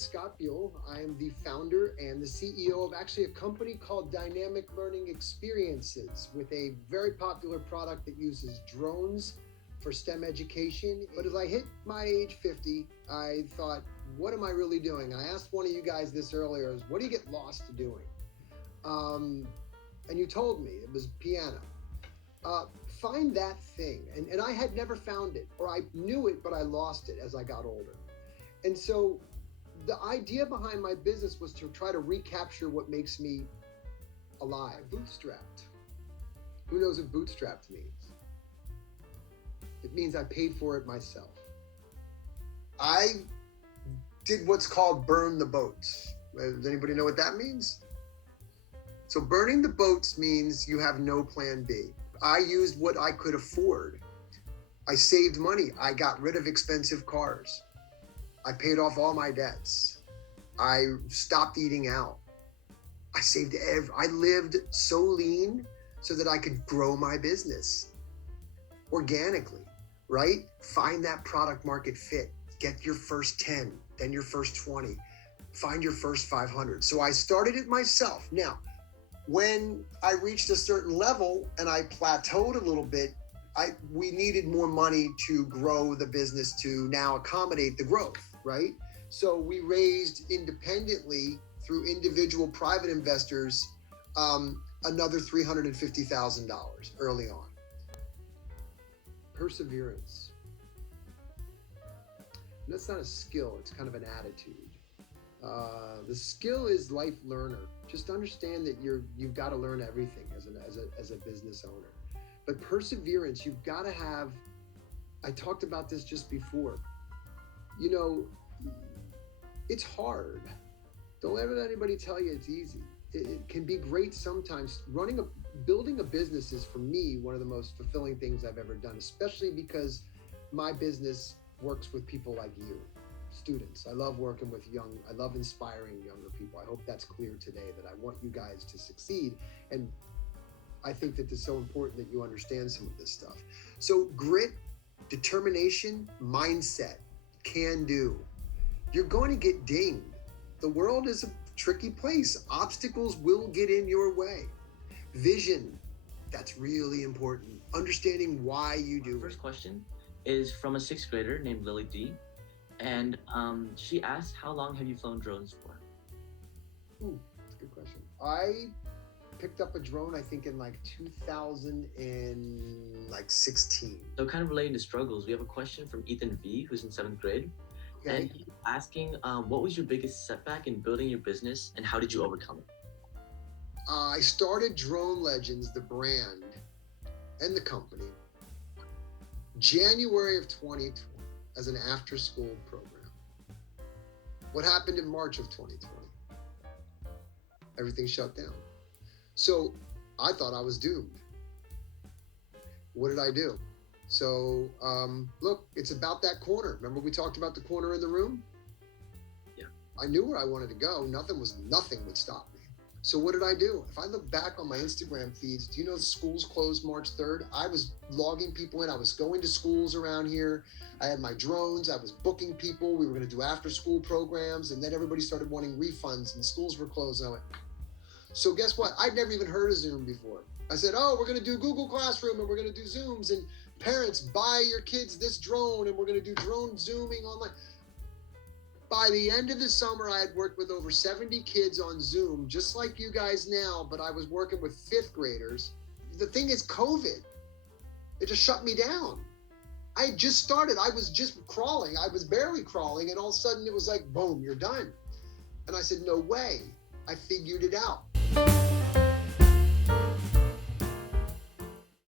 is Scott Buell. I am the founder and the CEO of actually a company called Dynamic Learning Experiences with a very popular product that uses drones for STEM education. But as I hit my age 50, I thought, what am I really doing? And I asked one of you guys this earlier, is what do you get lost doing? And you told me it was piano. Find that thing. And I had never found it, or I knew it, but I lost it as I got older. And so the idea behind my business was to try to recapture what makes me alive. Bootstrapped. Who knows what bootstrapped means? It means I paid for it myself. I did what's called burn the boats. Does anybody know what that means? So burning the boats means you have no plan B. I used what I could afford. I saved money. I got rid of expensive cars. I paid off all my debts. I stopped eating out. I lived so lean so that I could grow my business organically, right? Find that product market fit. Get your first 10, then your first 20. Find your first 500. So I started it myself. Now, when I reached a certain level and I plateaued a little bit, we needed more money to grow the business to now accommodate the growth, right? So we raised independently through individual private investors another $350,000 early on. Perseverance. And that's not a skill, it's kind of an attitude. The skill is life learner. Just understand that you've got to learn everything as a business owner. But perseverance, you've got to have, I talked about this just before. You know, it's hard. Don't let anybody tell you it's easy. It can be great sometimes. Building a business is, for me, one of the most fulfilling things I've ever done, especially because my business works with people like you, students. I love working with I love inspiring younger people. I hope that's clear today, that I want you guys to succeed. And I think that it's so important that you understand some of this stuff. So grit, determination, mindset, can do. You're going to get dinged. The world is a tricky place. Obstacles will get in your way. Vision, that's really important. Understanding why you do. First question is from a sixth grader named Lily D. And she asked, how long have you flown drones for? Ooh, that's a good question. I picked up a drone, I think in like 2016. So kind of relating to struggles, we have a question from Ethan V, who's in 7th grade. Okay. And he's asking, what was your biggest setback in building your business and how did you overcome it? I started Drone Legends, the brand and the company, January of 2020 as an after-school program. What happened in March of 2020? Everything shut down. So I thought I was doomed. What did I do? So look, it's about that corner. Remember we talked about the corner in the room? Yeah. I knew where I wanted to go. Nothing would stop me. So what did I do? If I look back on my Instagram feeds, do you know schools closed March 3rd? I was logging people in. I was going to schools around here. I had my drones. I was booking people. We were going to do after school programs. And then everybody started wanting refunds and schools were closed. And I went, so guess what? I'd never even heard of Zoom before. I said, oh, we're going to do Google Classroom and we're going to do Zooms, and parents, buy your kids this drone and we're going to do drone Zooming online. By the end of the summer, I had worked with over 70 kids on Zoom, just like you guys now, but I was working with 5th graders. The thing is COVID. It just shut me down. I had just started. I was just crawling. I was barely crawling, and all of a sudden it was like, boom, you're done. And I said, no way. I figured it out.